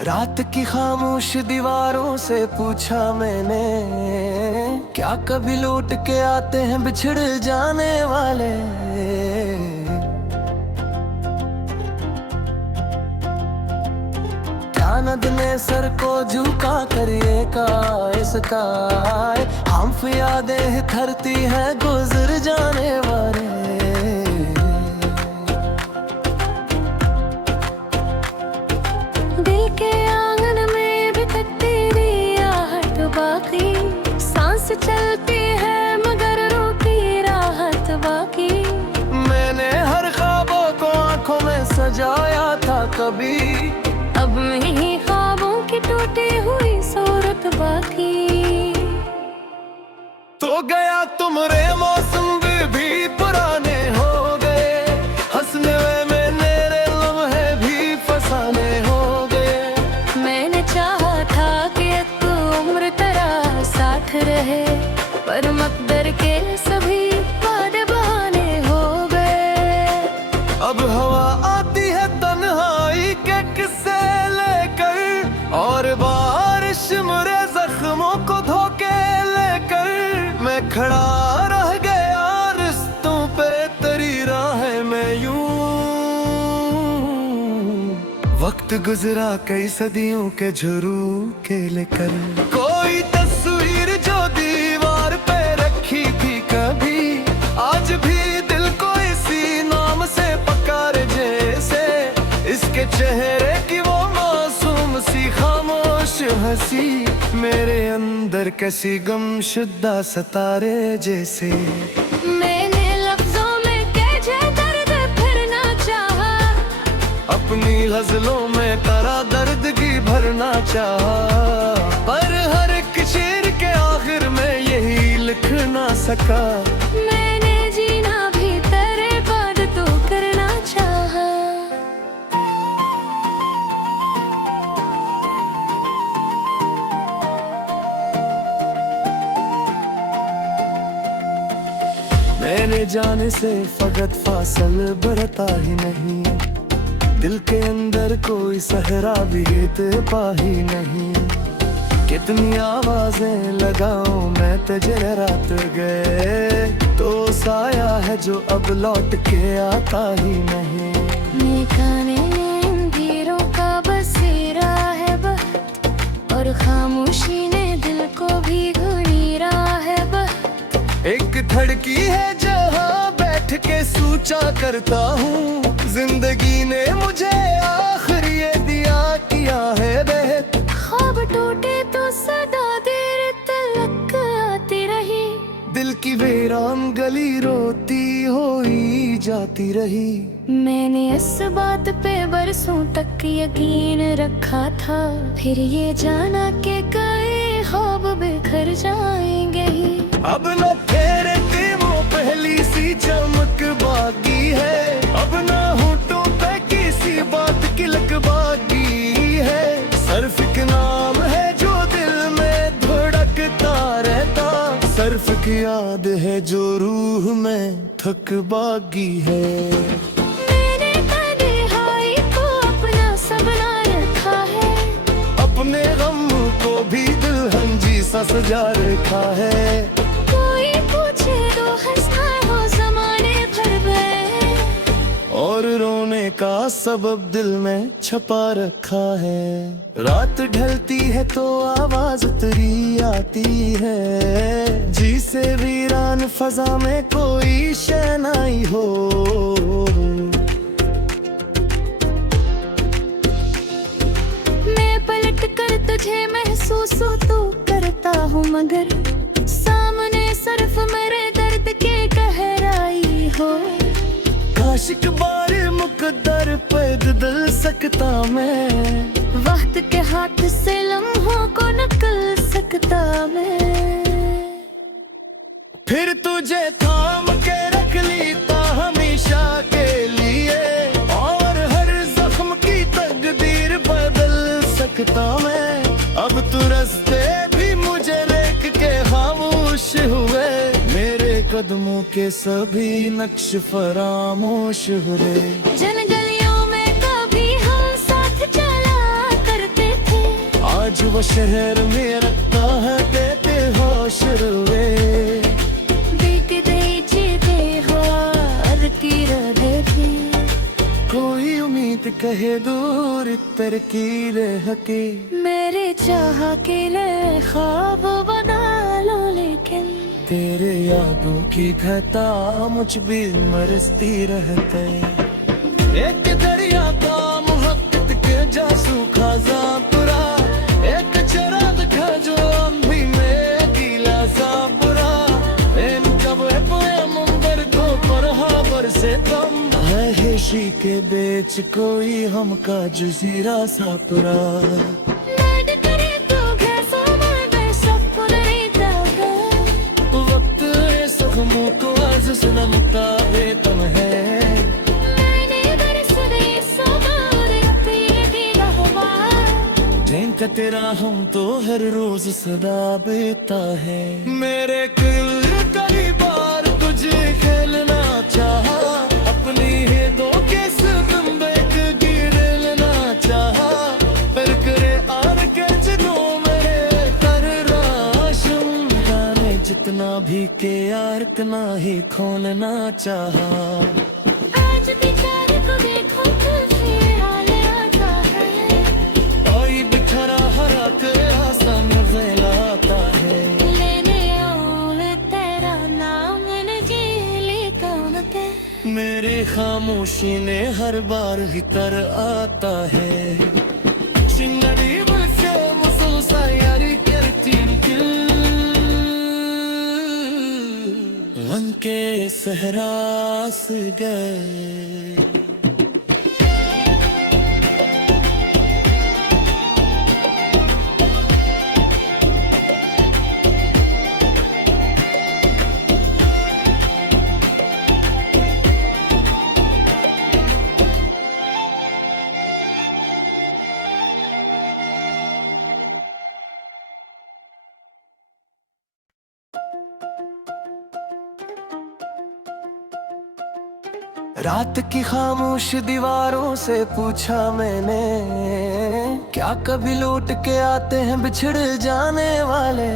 रात की खामोश दीवारों से पूछा मैंने, क्या कभी लौट के आते हैं बिछड़ जाने वाले। चांद ने सर को झुका कर ये कहा इसका, हम यादें धरती है गुजर जाने वाले। दिल के आंगन में भी तक तेरी आहट बाकी, सांस चलती है मगर रोती राहत बाकी। मैंने हर ख्वाबों को आंखों में सजाया था कभी, अब में ही ख्वाबों की टूटी हुई सूरत बाकी। तो गया तुमरे मौसम भी पुराने हो गए, हंसने में मेरे लम्हे भी फसाने हो गए। मैंने चाहा था कि एक उम्र तेरा साथ रहे, पर मकदर के सभी वादे बहाने हो गए। अब हवा आती है तन्हाई के किस्से लेकर, और बारिश मेरे जख्मों को धोके लेकर। मैं खड़ा रह गया रिश्तों पे तेरी राहें में यूं। वक्त गुजरा कई सदियों के झरोखे लेकर, कोई तस्वीर जो दीवार पे रखी थी कभी, आज भी दिल को इसी नाम से पुकारे जैसे। इसके चेहरे की वो मासूम सी खामोश हंसी, मेरे अंदर कैसी गमशुदा सितारे जैसे। मैंने लफ्जों में कैसे दर्द भरना चाहा, अपनी गजलों में करा दर्द की भरना चाहा, पर हर एक शेर के आखिर में यही लिख ना सका। मैंने जीना भी तेरे बाद तू करना चाहा। मेरे जाने से फकत फासल बरता ही नहीं, दिल के अंदर कोई सहरा भी पा ही नहीं। कितनी आवाजें लगाऊं मैं तुझे रात गए, तो साया है जो अब लौट के आता ही नहीं। मेरे काने अंधेरों का बसेरा है बहत, और खामोशी ने दिल को भी घुनीरा है बहत। एक धड़की है जहाँ बैठ के सोचा करता हूँ, जिंदगी ने मुझे आखिर ये दिया किया है बेहद। ख्वाब टूटे तो सदा देर तलक आती रही, दिल की वीरान गली रोती होई जाती रही। मैंने इस बात पे बरसों तक यकीन रखा था, फिर ये जाना कि कई ख्वाब बिखर जाएंगे ही। अब न तेरे की वो पहली सी चमक बाकी है, अब न होठों पे किसी बात की लग बाकी है। सिर्फ एक नाम है जो दिल में धड़कता रहता, सिर्फ की याद है जो रूह में थक बाकी है। मैंने तन्हाई को अपना सपना रखा है, अपने गम को भी दुल्हन जी सा सजा रखा है। कोई पूछे तो हंसना हो ज़माने भर में, और रोने का सबब दिल में छपा रखा है। रात ढलती है तो आवाज तेरी आती है, जी से वीरान फजा में कोई शहनाई हो। मैं पलट कर तुझे महसूस तो करता हूँ, मगर सामने सिर्फ मेरे दर्द के गहराई हो। आशिक बार मुकद्दर पे बदल सकता मैं, वक्त के हाथ से लम्हों को नकल सकता मैं। फिर तुझे थाम के रख लीता हमेशा के लिए, और हर जख्म की तकदीर बदल सकता मैं। अब तू रास्ते भी मुझे देख के खामोश हुए, मेरे कदमों के सभी नक्श फरामोश हुए। जन गलियों में कभी हम साथ चला करते आज वो शहर में रखता है देते होश रुए बीत गई चीजें हार की रहे थी। कोई उम्मीद कहे दूर पर की रह के मेरे चाह के लिए ख्वाब बना लो लेकिन तेरे यादों की घटा मुझ भी मरती रहते। एक दरिया का मोहब्बत के जासू खाजा पूरा एक चराग था जो अम्भी में गीला सा बुरा इन जब मुंबर को पर से कम है हेशी के बेच कोई हमका जुजीरा सा पूरा तुम है दिन का तेरा हम तो हर रोज सदा बेता है। मेरे दिल कई बार तुझे खेलना चाहा अपनी हेदों के सुतंबे गिरना चाहा पर करे आर के जिनों मेरे कर राशम जाने जितना भी के यार इतना ही खोलना चाहा। आज बेचारे को देखो तुझे हाल आता है कोई बिखरा हरा के आसान मजे लाता है लेने आऊं मैं तेरा नाम न जेली कौन पे मेरी खामोशी ने हर बार भीतर आता है चिंगारी मुझसे मुसलसा यारी करती वन के सहरास गए। रात की खामोश दीवारों से पूछा मैंने क्या कभी लौट के आते हैं बिछड़ जाने वाले।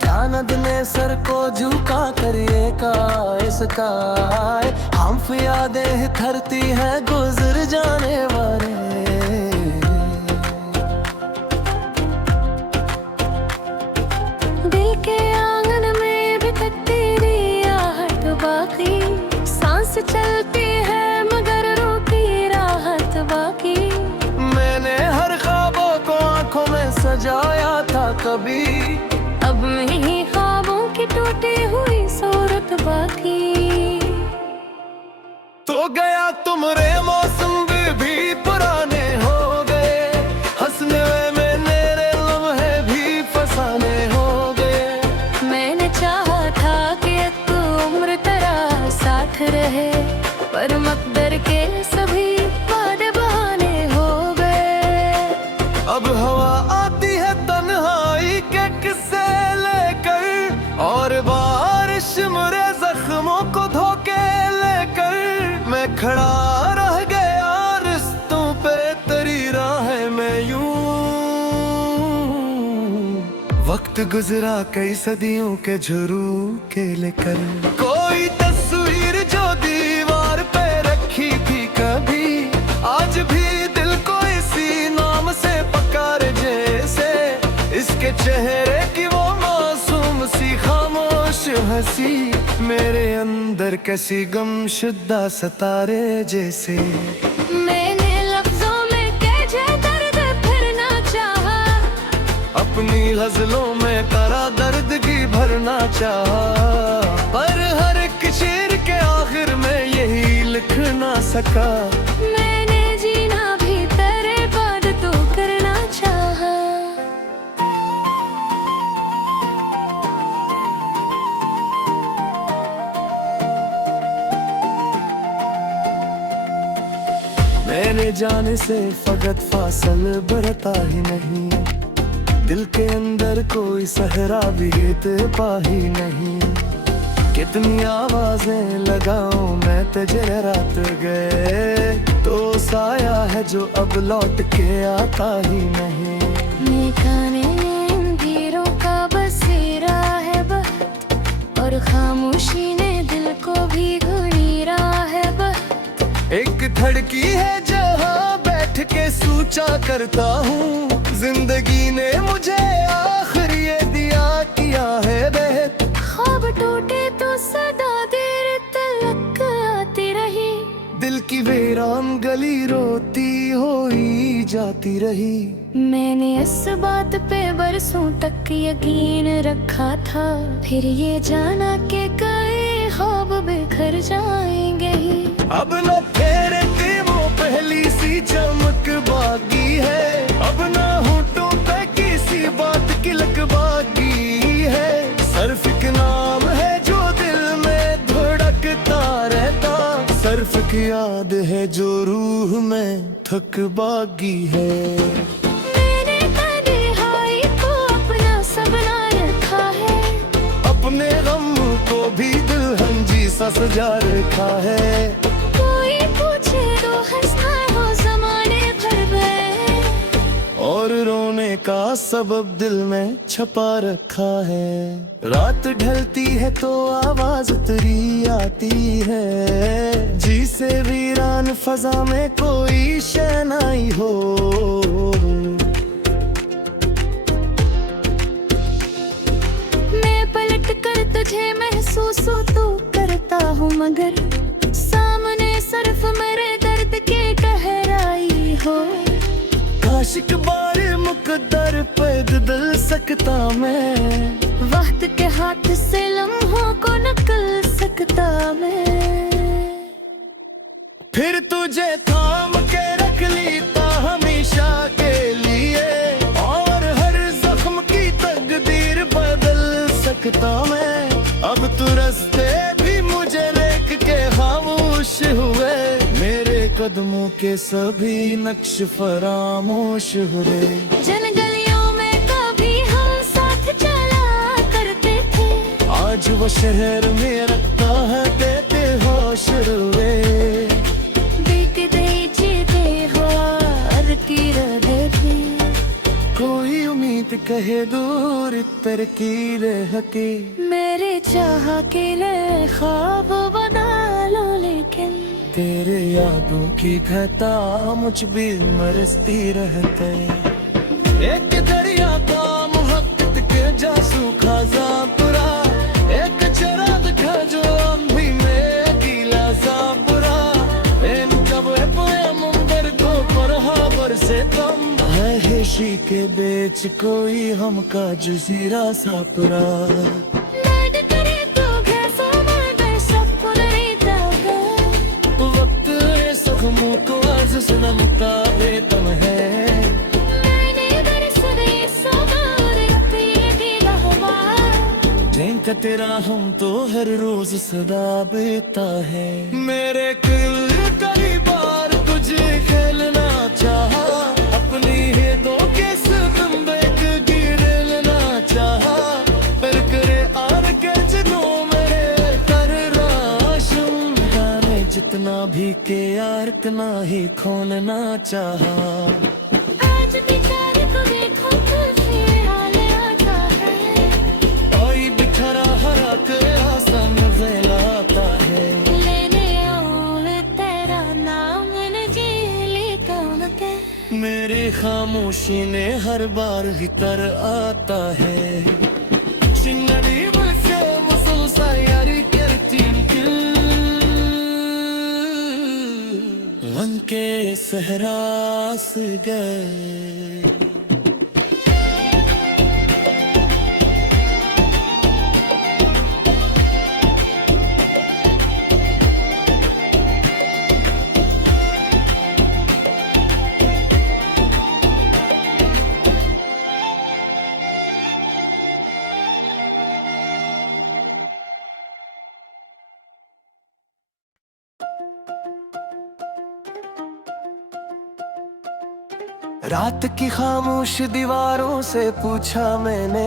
चांद ने सर को झुका कर ये का इसका हम यादें धरती है गुजर जाने वाले। दिल के आंगन में भी तक तेरी आहट बाकी सांस चलती है मगर रोती राहत बाकी। मैंने हर ख्वाबों को आंखों में सजाया था कभी अब में ही ख्वाबों की टूटी हुई सूरत बाकी। तो गया तुमरे मौसम भी पुराने हो गए हंसने में मेरे लम्हे भी फसाने हो गए। मैंने चाहा था कि तू उम्र तेरा साथ रहे पर मकदर के सभी वादे बहाने हो गए। अब हवा आती है तन्हाई के किस्से लेकर और बारिश मेरे जख्मों को धोके लेकर मैं खड़ा रह गया रिश्तों पे तेरी राह में यूं। वक्त गुजरा कई सदियों के झरोखे लेकर कोई तस्वीर जो दीवार पे रखी थी कभी आज भी दिल को इसी नाम से पुकारे जैसे इसके चेहरे की वो मासूम सी खामोश हंसी मेरे अंदर कैसी गमशुदा सतारे जैसे। मैंने लफ्जों में कैसे दर्द भरना चाहा अपनी गजलों में करा दर्द की भरना चाहा पर हर एक शेर के आखिर में यही लिख ना सका। मैंने जीना भी तेरे बाद तू करना चाहा। मेरे जाने से फकत फासल बरता ही नहीं दिल के अंदर कोई सहरा भी पा ही नहीं। कितनी आवाजें लगाऊं मैं तुझे रात गए, तो साया है जो अब लौट के आता ही नहीं। मैं खाने अंधेरों का बसेरा है वक्त, और खामोशी ने दिल को भी घुनीरा है वक्त। एक धड़की है जहाँ बैठ के सोचा करता हूँ, जिंदगी ने मुझे आखिर ये दिया किया है बेहद। ख्वाब टूटे तो सदा देर तलक आती रही, दिल की वीरान गली रोती हुई जाती रही। मैंने इस बात पे बरसों तक यकीन रखा था, फिर ये जाना कि कई ख्वाब बिखर जाएंगे ही। अब न तेरे वो पहली सी चमक बाकी है, अब न होठों पे किसी बात की लग बाकी है। सिर्फ एक नाम है जो दिल में धड़कता रहता, सिर्फ एक याद है जो रूह में थक बाकी है। मैंने तन्हाई को अपना सपना रखा है, अपने गम को भी दुल्हन जी सा सजा रखा है। कोई पूछे तो हंसना हो ज़माने भर में, और रोने का सबब दिल में छपा रखा है। रात ढलती है तो आवाज तेरी आती है, जी से वीरान फजा में कोई शहनाई हो। मैं पलट कर तुझे महसूस तो करता हूँ, मगर सामने सिर्फ मेरे दर्द के गहराई हो। आशिक बारे मुकद्दर पे बदल सकता मैं, वक्त के हाथ से लम्हों को नकल सकता मैं। फिर तुझे थाम के रख लीता हमेशा के लिए, और हर जख्म की तकदीर बदल सकता मैं। अब तू रास्ते भी मुझे देख के खामोश हुए, मेरे कदमों के सभी नक्श फरामोश हुए। जिन गलियों में कभी हम साथ चला करते थे, आज वो शहर में रखता है देते होश रुए। बीतते जीते हार की रहे थे, कोई उम्मीद कहे दूर तर की रह के। मेरे चाह के लिए ख्वाब बना लो, लेकिन तेरे यादों की घटा मुझ भी मरती रहते। एक दरिया का मुहक्कत के जा सूखा जा पूरा, एक चराग था जो अम्भी में गीला सा बुरा। इन जब मुंबर को पर से कम है, हेशी के बेच कोई हमका जजीरा सा पूरा। लड़ करे तो घैसा मगर सबको डरता है, वक्त जख्मों को आज सुना मुताबे तुम है। मैंने बरस गई सवार अपनी दिलहवा, जिनका तेरा हम तो हर रोज सदा बेता है। मेरे दिल कई बार तुझे खेलना चाहा, अपनी हेदों के सितंबे गिरना चाहा। पर करे आर के जिनों मेरे कर राशुम, जाने जितना भी के यार इतना ही खोलना चाहा। आज बेचारे को देखो तो ख्याल आता है, कोई बिखरा हरा के आसान लाता है। लेने आऊं मैं तेरा नाम न जी लेता हूं के। मेरी खामोशी ने हर बार भीतर आता है। चिंगड़ी मुझसे मसूसा यारी करती वन के सहरास गए। रात की खामोश दीवारों से पूछा मैंने,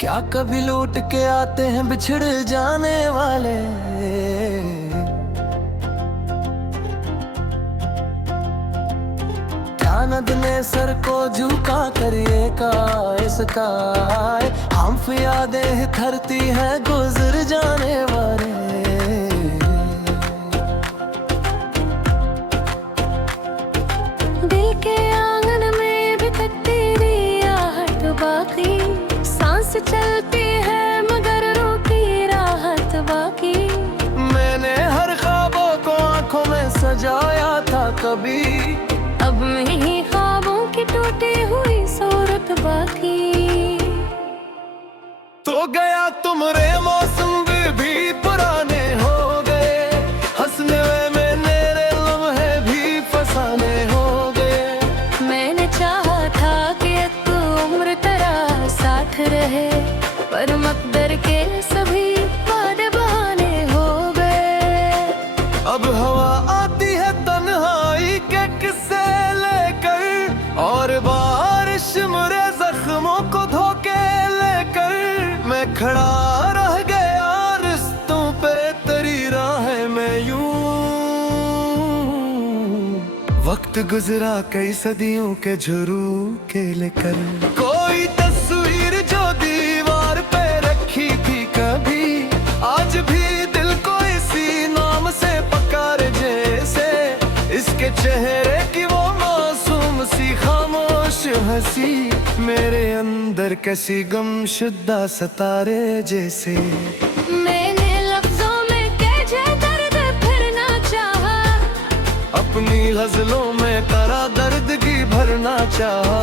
क्या कभी लौट के आते हैं बिछड़ जाने वाले। चांद ने सर को झुका कर ये कहा इसका, हम यादें धरती है गुजर जाने वाले। दिल के आंगन में भी तक तेरी आहट बाकी, सांस चलती है मगर रोती राहत बाकी। मैंने हर ख्वाबों को आंखों में सजाया था कभी, अब नहीं ख्वाबों की टूटी हुई सूरत बाकी। तो गया तुमरे मौसम भी पुराने हो गए, हंसने में मेरे लम्हे भी फसाने हो गए। मैंने चाहा था कि एक उम्र तेरा साथ रहे, पर मकदर के सभी वादे बहाने हो गए। अब हवा आती है तन्हाई के किस्से लेकर, और बारिश मेरे जख्मों को धोके लेकर। मैं खड़ा रह गया रिश्तों पे तेरी राहें में यूं। वक्त गुजरा कई सदियों के झरोखे लेकर, कोई तस्वीर जो दीवार पे रखी थी कभी, आज भी दिल को इसी नाम से पुकारे जैसे। इसके चेहरे की वो मासूम सी खामोश हंसी, मेरे अंदर कैसी गमशुदा सितारे जैसे। मैंने लफ्जों में कैसे दर्द भरना चाहा, अपनी गजलों में करा दर्द की भरना चाहा,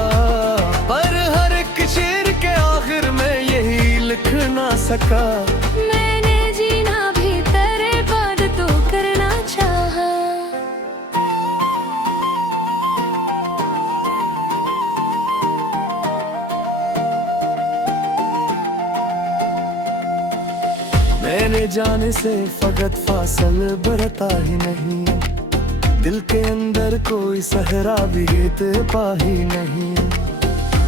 पर हर एक शेर के आखिर में यही लिख ना सका। मैंने जीना भी तेरे बाद तो करना चाहा। मेरे जाने से फकत फासल बढ़ता ही नहीं, दिल के अंदर कोई सहरा भी पा ही नहीं।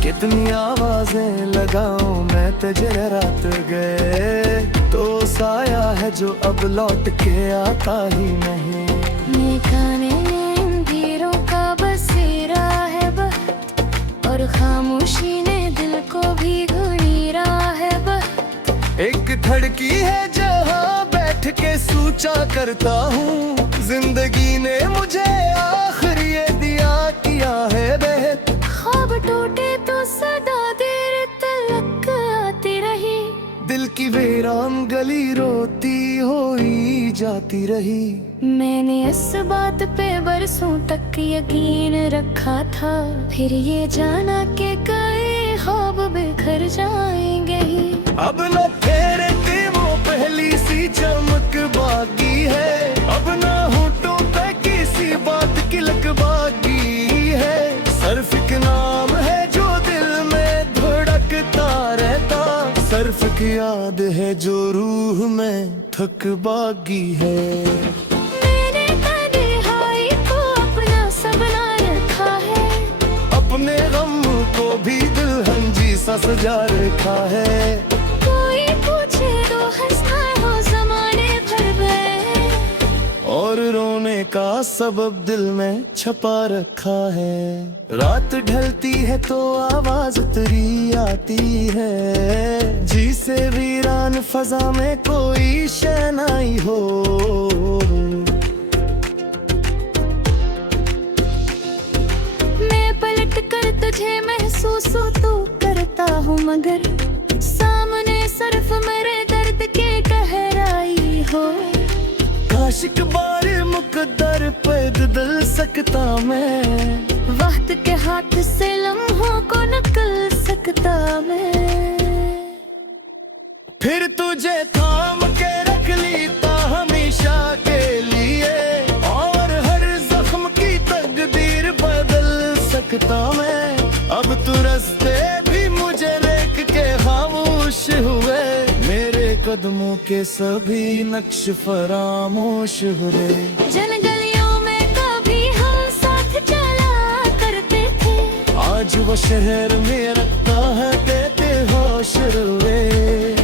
कितनी आवाजें लगाऊं मैं तुझे रात गए, तो साया है जो अब लौट के आता ही नहीं। ये गाने अंधेरों का बसेरा है बहत, और खामोशी ने दिल को भी घुनीरा है बहत। एक धड़की है जहाँ बैठ के सोचा करता हूँ, जिंदगी ने मुझे आखिर ये दिया किया है बेहद। ख्वाब टूटे तो सदा देर तलक आती रही, दिल की वीरान गली रोती हुई जाती रही। मैंने इस बात पे बरसों तक यकीन रखा था, फिर ये जाना कि कई ख्वाब बिखर जाएंगे ही। अब न तेरे वो पहली सी चमक बाकी है, अब न होठों पे किसी बात की लग बाकी है। सिर्फ एक नाम है जो दिल में धड़कता रहता, सिर्फ की याद है जो रूह में थक बाकी है। मैंने तन्हाई को अपना सपना रखा है, अपने गम को भी दुल्हन जी सा सजा रखा है। कोई पूछे तो हंसना हो जमाने भर में, और रोने का सबब दिल में छपा रखा है। रात ढलती है तो आवाज तेरी आती है, जी से वीरान फजा में कोई शहनाई हो। मैं पलट कर तुझे महसूस तो करता हूँ, मगर सामने सिर्फ मेरे दर्द के गहराई हो। आशिक बारे मुकद्दर पे बदल सकता मैं, वक्त के हाथ से लम्हों को नकल सकता मैं। फिर तुझे थाम के रख लीता हमेशा के लिए, और हर जख्म की तकदीर बदल सकता मैं। अब तू रास्ते भी मुझे देख के खामोश हुए, मेरे कदमों के सभी नक्श फरामोश हुए। जन गलियों में कभी हम साथ चला करते आज वो शहर में रखता है देते होश रुए।